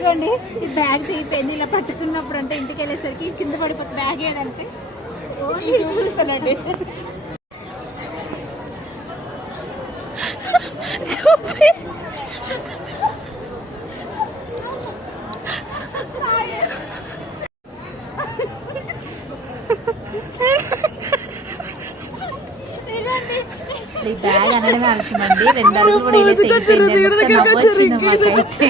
ఇదిగోండి ఈ బ్యాగ్ తీయిపోయింది. ఇలా పట్టుకున్నప్పుడు అంటే ఇంటికి వెళ్ళేసరికి కింద పడిపోతుంది బ్యాగ్ ఏదంటే చూస్తానండి. ఈ బ్యాగ్ అనడమే ఆలస్యం అండి. 2 అడుగులు కూడా ఇలా తెగిపోయింది. నవ్వొచ్చింది మాకైతే.